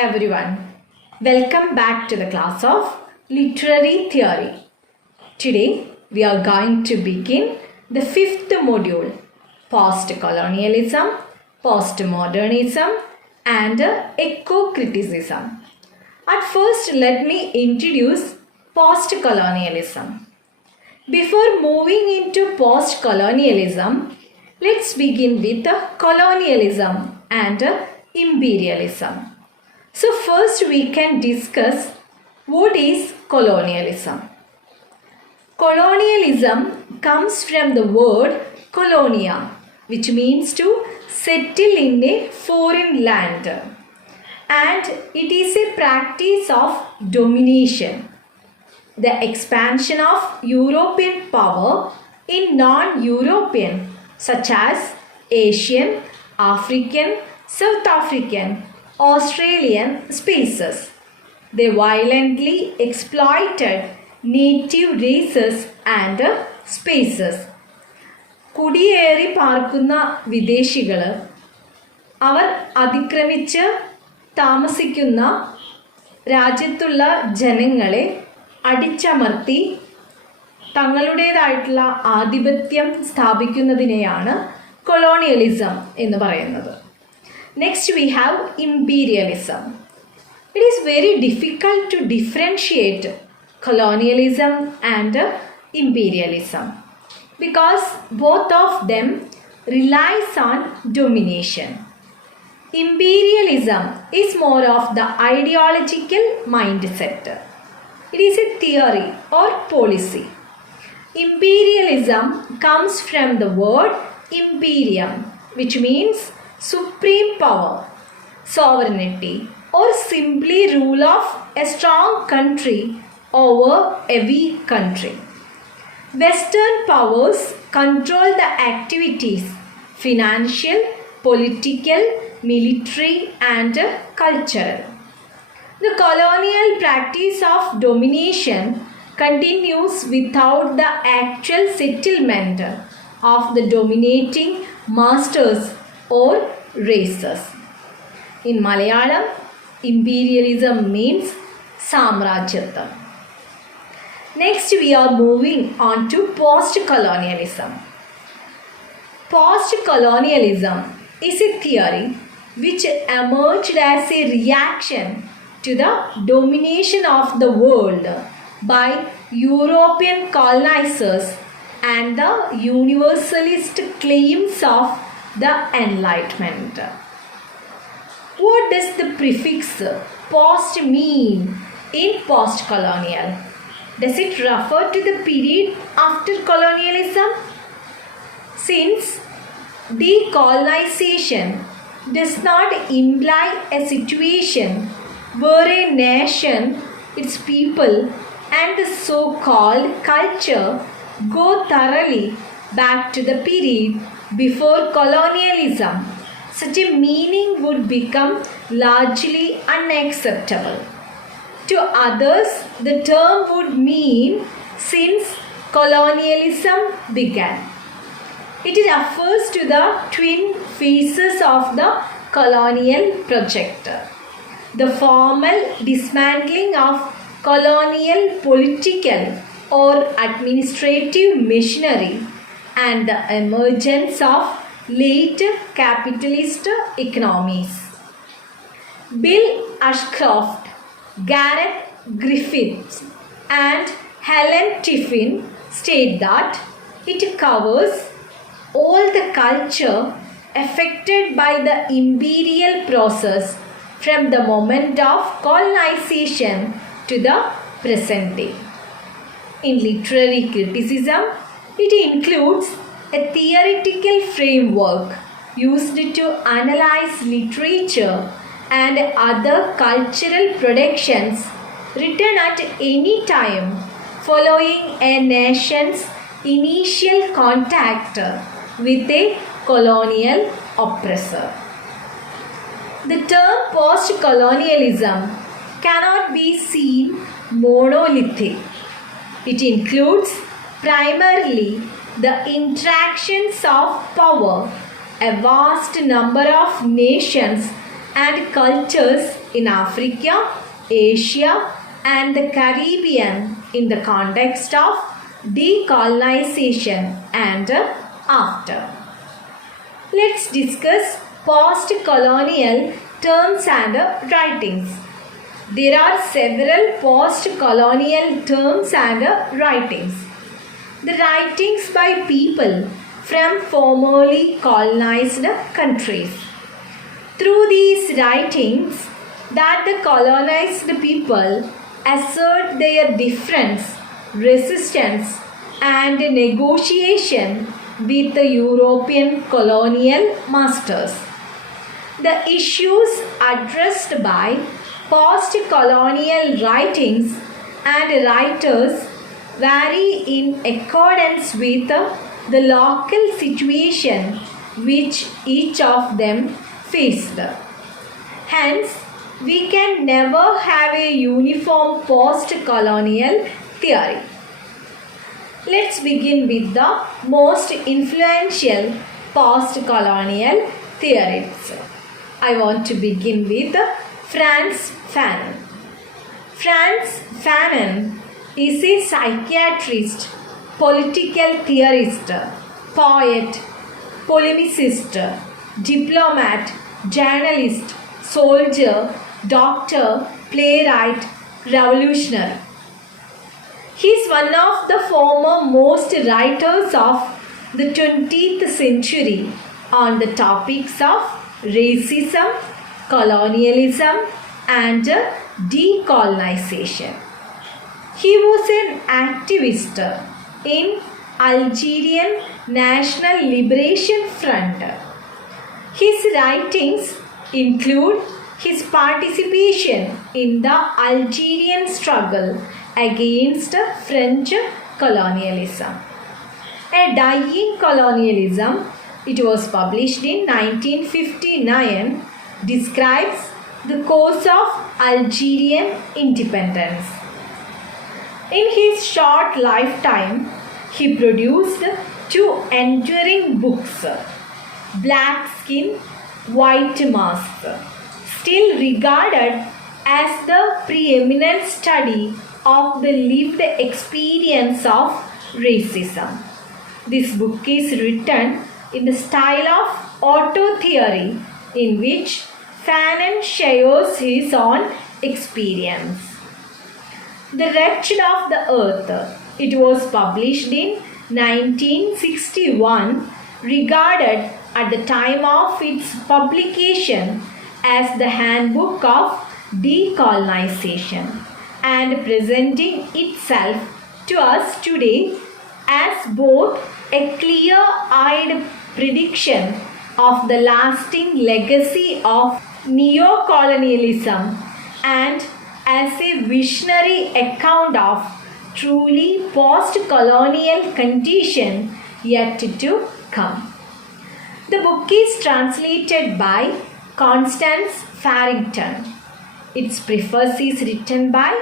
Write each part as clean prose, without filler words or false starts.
everyone. Welcome back to the class of Literary Theory. Today we are going to begin the fifth module, Post-colonialism, Postmodernism and Eco-criticism. At first, let me introduce post-colonialism. Before moving into post-colonialism, let's begin with colonialism and imperialism. So first we can discuss what is colonialism. Colonialism comes from the word colonia, which means to settle in a foreign land, and it is a practice of domination, the expansion of European power in non-European such as Asian, African, South African, Australian spaces. They violently exploited native races and spaces. കുടിയേറി പാർക്കുന്ന വിദേശികൾ അവർ അതിക്രമിച്ച് താമസിക്കുന്ന രാജ്യത്തുള്ള ജനങ്ങളെ അടിച്ചമർത്തി തങ്ങളുടേതായിട്ടുള്ള ആധിപത്യം സ്ഥാപിക്കുന്നതിനെയാണ് colonialism എന്ന് പറയുന്നത്. Next we have imperialism. It is very difficult to differentiate colonialism and imperialism because both of them relies on domination. Imperialism is more of the ideological mindset. It is a theory or policy. Imperialism comes from the word imperium, which means supreme power, sovereignty, or simply rule of a strong country over a weak country. Western powers control the activities, financial, political, military, and cultural. The colonial practice of domination continues without the actual settlement of the dominating masters or races. In Malayalam, imperialism means samrajyatham. Next, we are moving on to post-colonialism. Post-colonialism is a theory which emerged as a reaction to the domination of the world by European colonizers and the universalist claims of the Enlightenment. What does the prefix post mean in post-colonial? Does it refer to the period after colonialism? Since decolonization does not imply a situation where a nation, its people, and the so-called culture go thoroughly back to the period before colonialism, such a meaning would become largely unacceptable. To others, the term would mean since colonialism began. It refers to the twin phases of the colonial project: the formal dismantling of colonial political or administrative machinery and the emergence of late capitalist economies. Bill Ashcroft, Gareth Griffiths, and Helen Tiffin state that it covers all the culture affected by the imperial process from the moment of colonization to the present day. In literary criticism, it includes a theoretical framework used to analyze literature and other cultural productions written at any time following a nation's initial contact with a colonial oppressor. The term post-colonialism cannot be seen monolithic. It includes primarily the interactions of power, a vast number of nations and cultures in Africa, Asia, and the Caribbean in the context of decolonization and after. Let's discuss post-colonial terms and writings. There are several post-colonial terms and writings. The writings by people from formerly colonized countries. Through these writings, that the colonized people assert their difference, resistance, and negotiation with the European colonial masters. The issues addressed by post-colonial writings and writers vary in accordance with the local situation which each of them faced. Hence, we can never have a uniform post-colonial theory. Let's begin with the most influential post-colonial theorists. I want to begin with Frantz Fanon. Frantz Fanon is a psychiatrist, political theorist, poet, polemicist, diplomat, journalist, soldier, doctor, playwright, revolutionary. He is one of the foremost writers of the 20th century on the topics of racism, colonialism, and decolonization. He was an activist in Algerian National Liberation Front. His writings include his participation in the Algerian struggle against French colonialism. A Dying Colonialism, it was published in 1959, describes the cause of Algerian independence. In his short lifetime, he produced two enduring books, Black Skin, White Mask, still regarded as the preeminent study of the lived experience of racism. This book is written in the style of auto theory, in which Fanon shares his own experience. The Wretched of the Earth, it was published in 1961, regarded at the time of its publication as the handbook of decolonization, and presenting itself to us today as both a clear-eyed prediction of the lasting legacy of neocolonialism and as a visionary account of truly post-colonial condition yet to come. The book is translated by Constance Farrington. Its preface is written by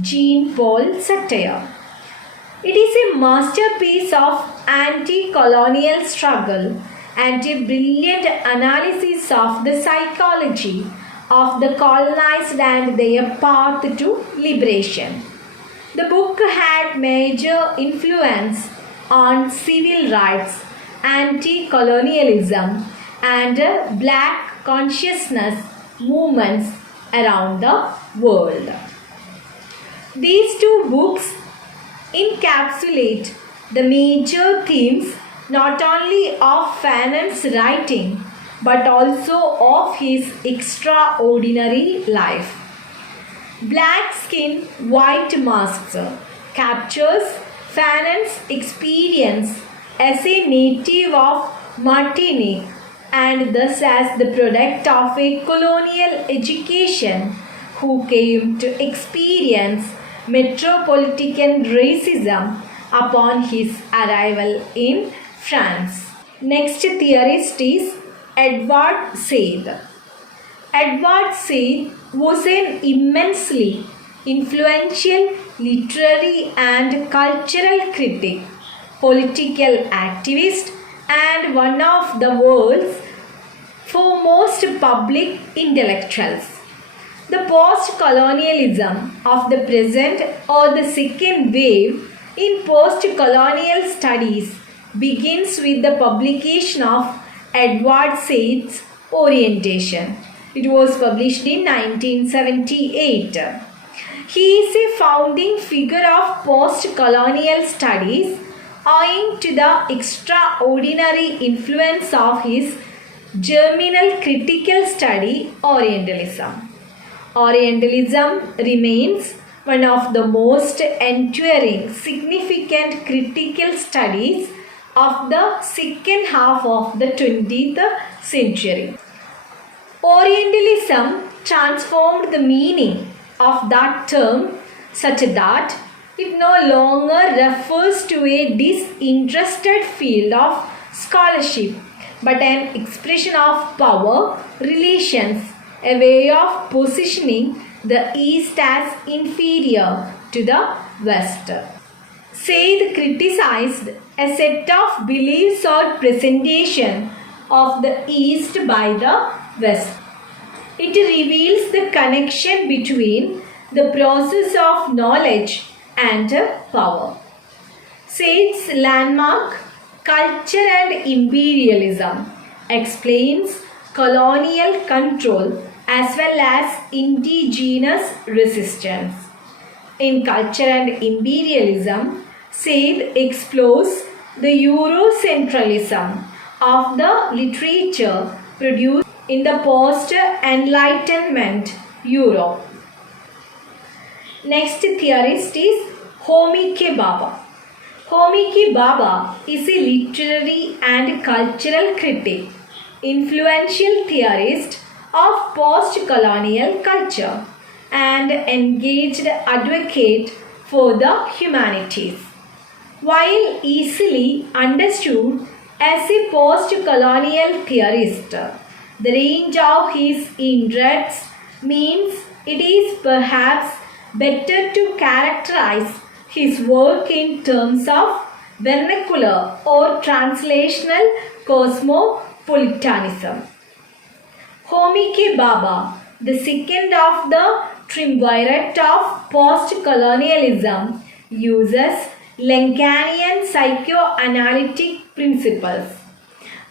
Jean-Paul Sartre. It is a masterpiece of anti-colonial struggle and a brilliant analysis of the psychology of the colonized and their path to liberation. The book had major influence on civil rights, anti-colonialism, and black consciousness movements around the world. These two books encapsulate the major themes not only of Fanon's writing but also of his extraordinary life. Black Skin, White Masks captures Fanon's experience as a native of Martinique and thus as the product of a colonial education who came to experience metropolitan racism upon his arrival in France. Next theorist is Edward Said. Edward Said was an immensely influential literary and cultural critic, political activist, and one of the world's for most public intellectuals. The post-colonialism of the present or the second wave in post-colonial studies begins with the publication of Edward Said's Orientation. It was published in 1978. He is a founding figure of post-colonial studies owing to the extraordinary influence of his germinal critical study Orientalism. Orientalism remains one of the most enduring, significant critical studies of the second half of the 20th century. Orientalism transformed the meaning of that term such that it no longer refers to a disinterested field of scholarship but an expression of power relations, a way of positioning the East as inferior to the West. Said criticized a set of beliefs or presentation of the East by the West. It reveals the connection between the process of knowledge and power. Said's landmark, Culture and Imperialism, explains colonial control as well as indigenous resistance. In Culture and Imperialism, Said explores the Eurocentralism of the literature produced in the post-Enlightenment Europe. Next theorist is Homi K. Bhabha. Homi K. Bhabha is a literary and cultural critic, influential theorist of post-colonial culture, and engaged advocate for the humanities. While easily understood as a post-colonial theorist, the range of his interests means it is perhaps better to characterize his work in terms of vernacular or translational cosmopolitanism. Homi K. Bhabha, the second of the triumvirate of post-colonialism, uses Lacanian psychoanalytic principles.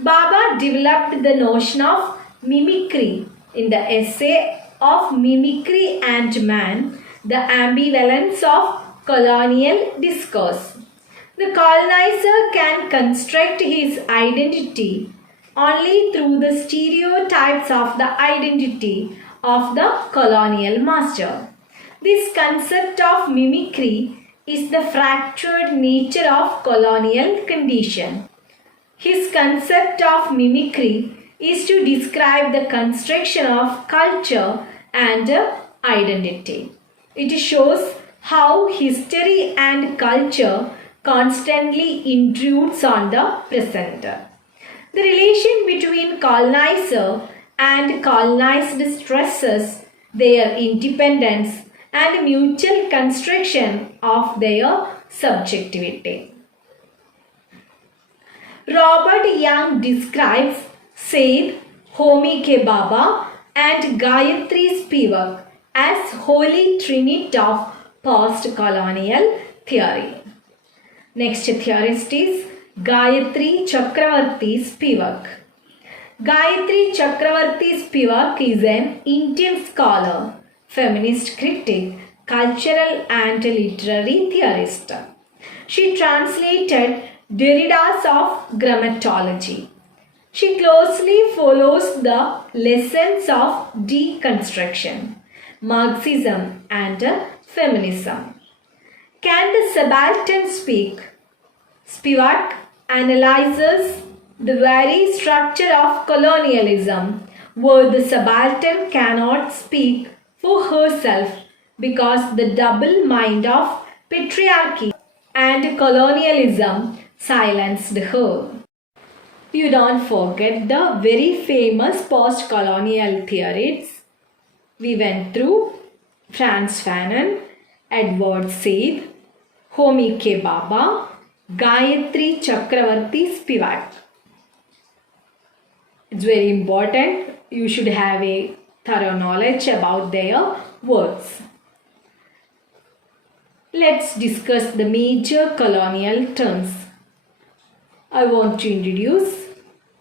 Bhabha developed the notion of mimicry in the essay of Mimicry and Man, the Ambivalence of Colonial Discourse. The colonizer can construct his identity only through the stereotypes of the identity of the colonial master. This concept of mimicry is the fractured nature of colonial condition. His concept of mimicry is to describe the construction of culture and identity. It shows how history and culture constantly intrudes on the present. The relation between colonizer and colonized stresses their independence and mutual construction of their subjectivity. Robert Young describes Said, Homi K. Bhabha and Gayatri Spivak as holy trinity of post-colonial theory. Next theorist is Gayatri Chakravarti Spivak. Gayatri Chakravarti Spivak is an Indian scholar, feminist critic, cultural and literary theorist. She translated Derrida's of grammatology. She closely follows the lessons of deconstruction, Marxism and feminism. Can the subaltern speak? Spivak analyzes the very structure of colonialism, where the subaltern cannot speak for herself because the double mind of patriarchy and colonialism silenced her. You don't forget the very famous post-colonial theorists. We went through Frantz Fanon, Edward Said, Homi K. Bhabha, Gayatri Chakravarti Spivak. It's very important. You should have a thorough knowledge about their words. Let's discuss the major colonial terms. I want to introduce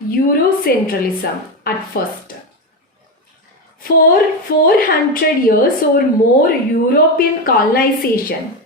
Eurocentralism at first. For 400 years or more, European colonization,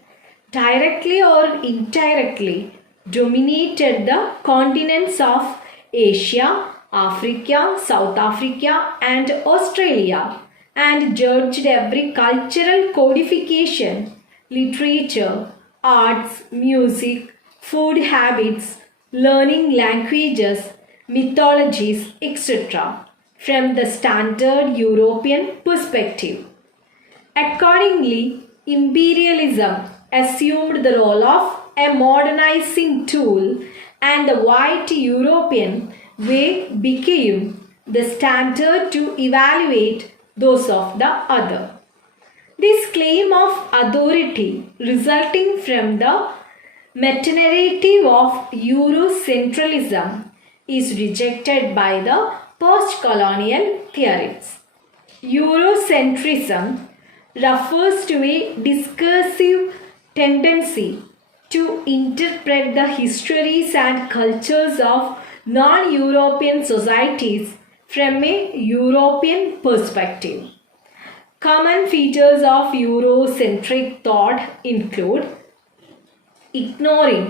directly or indirectly, dominated the continents of Asia, Africa, South Africa, and Australia, and judged every cultural codification, literature, arts, music, food habits, learning languages, mythologies, etc., from the standard European perspective. Accordingly, imperialism assumed the role of a modernizing tool, and the white European way became the standard to evaluate those of the other. This claim of authority resulting from the meta-narrative of Eurocentralism is rejected by the post-colonial theorists. Eurocentrism refers to a discursive tendency to interpret the histories and cultures of non-European societies from a European perspective. Common features of Eurocentric thought include ignoring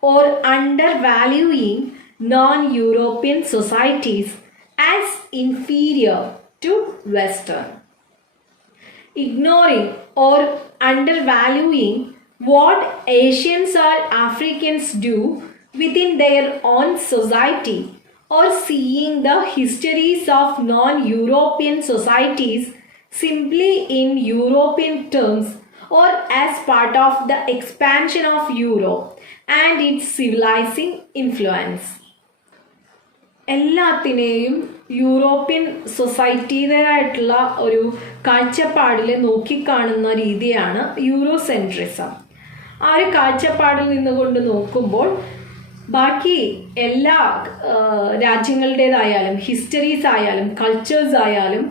or undervaluing non-European societies as inferior to Western. Ignoring or undervaluing what Asians or Africans do within their own society, or seeing the histories of non-European societies simply in European terms or as part of the expansion of Europe and its civilizing influence. എല്ലാത്തിനെയും European സൊസൈറ്റിയുടേതായിട്ടുള്ള ഒരു കാഴ്ചപ്പാടിൽ നോക്കിക്കാണുന്ന രീതിയാണ് Eurocentrism. ആ ഒരു കാഴ്ചപ്പാടിൽ നിന്നുകൊണ്ട് നോക്കുമ്പോൾ ബാക്കി എല്ലാ രാജ്യങ്ങളുടേതായാലും ഹിസ്റ്ററീസ് ആയാലും കൾച്ചേഴ്സ് ആയാലും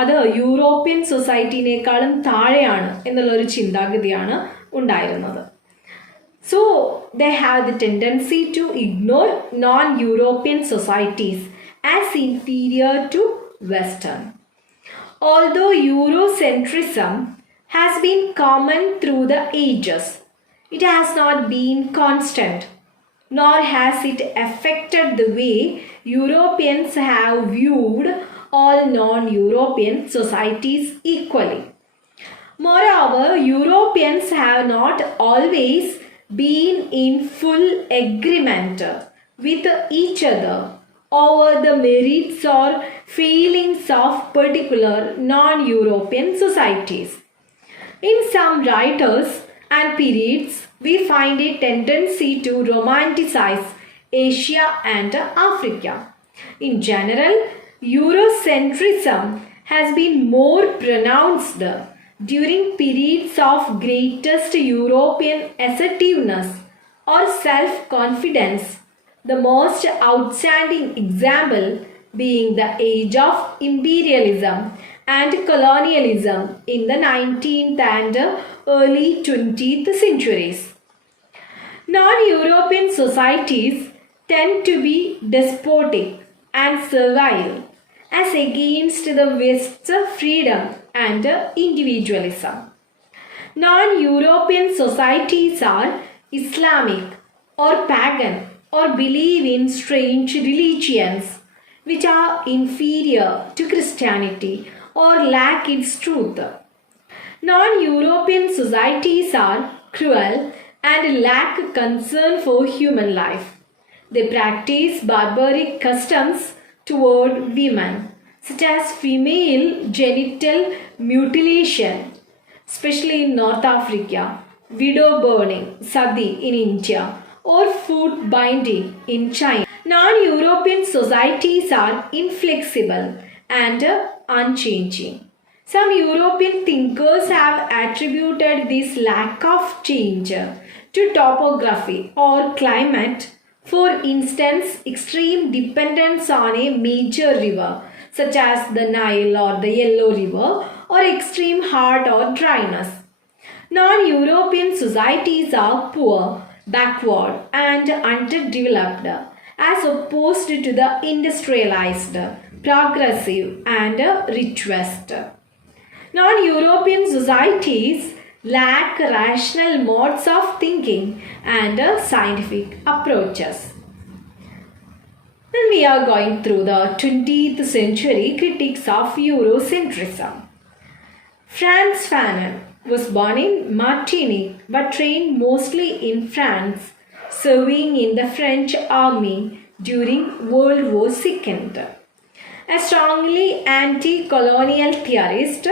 അത് യൂറോപ്യൻ സൊസൈറ്റിനേക്കാളും താഴെയാണ് എന്നുള്ളൊരു ചിന്താഗതിയാണ് ഉണ്ടായിരുന്നത്. So they have the tendency to ignore non-European societies as inferior to Western. Although Eurocentrism has been common through the ages, it has not been constant, nor has it affected the way Europeans have viewed all non-European societies equally. Moreover, Europeans have not always been in full agreement with each other over the merits or failings of particular non-European societies. In some writers and periods, we find a tendency to romanticize Asia and Africa. In general, Eurocentrism has been more pronounced during periods of greatest European assertiveness or self-confidence, the most outstanding example being the age of imperialism and colonialism in the 19th and early 20th centuries. Non-European societies tend to be despotic and servile as against the West's freedom and individualism. Non-European societies are Islamic or pagan or believe in strange religions which are inferior to Christianity or lack its truth. Non-European societies are cruel and lack concern for human life. They practice barbaric customs toward women, such as female genital mutilation, especially in North Africa, widow burning, sati in India, or foot binding in China. Non-European societies are inflexible and unchanging. Some European thinkers have attributed this lack of change to topography or climate For instance, extreme dependence on a major river, such as the Nile or the Yellow River, or extreme heat or dryness. Non-European societies are poor, backward, and underdeveloped, as opposed to the industrialized, progressive, and rich West. Non-European societies lack rational modes of thinking and scientific approaches. Then we are going through the 20th century critics of Eurocentrism. Frantz Fanon was born in Martinique but trained mostly in France, serving in the French army during World War II. A strongly anti-colonial theorist,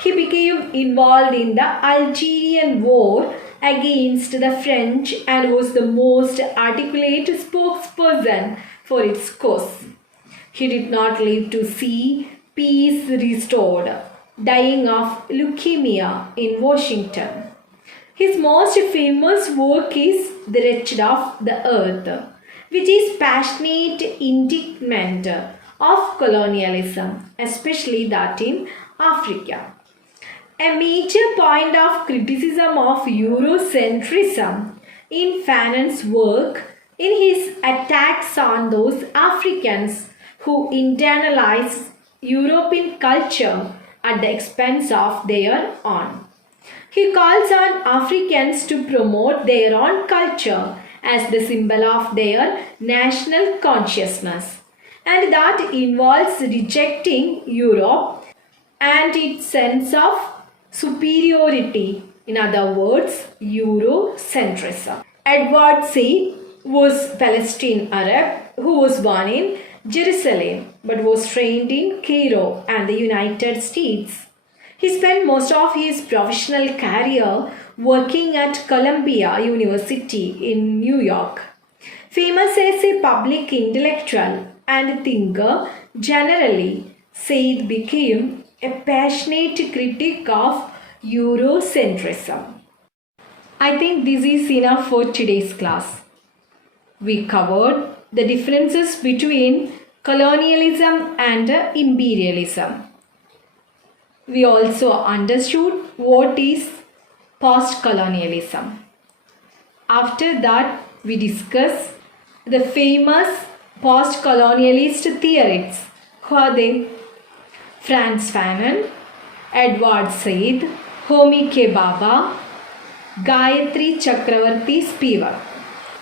he became involved in the Algerian War against the French and was the most articulate spokesperson for its cause. He did not live to see peace restored, dying of leukemia in Washington. His most famous work is The Wretched of the Earth, which is passionate indictment of colonialism, especially that in Africa. A major point of criticism of Eurocentrism in Fanon's work in his attacks on those Africans who internalize European culture at the expense of their own. He calls on Africans to promote their own culture as the symbol of their national consciousness, and that involves rejecting Europe and its sense of superiority, in other words, Eurocentrism. Edward Said was Palestinian Arab who was born in Jerusalem but was trained in Cairo and the United States. He spent most of his professional career working at Columbia University in New York. Famous as a public intellectual and thinker generally, Said became a passionate critic of Eurocentrism. I think this is enough for today's class. We covered the differences between colonialism and imperialism. We also understood what is post-colonialism. After that, we discuss the famous post-colonialist theorists. Who are they? Frantz Fanon, Edward Said, Homi K. Bhabha, Gayatri Chakravarti Spivak.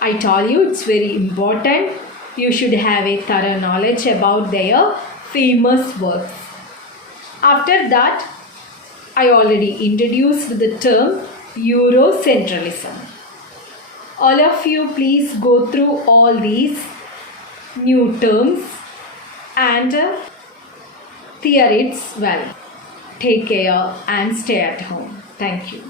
I told you it's very important. You should have a thorough knowledge about their famous works. After that, I already introduced the term Eurocentralism. All of you please go through all these new terms and theorists well. Take care and stay at home. Thank you.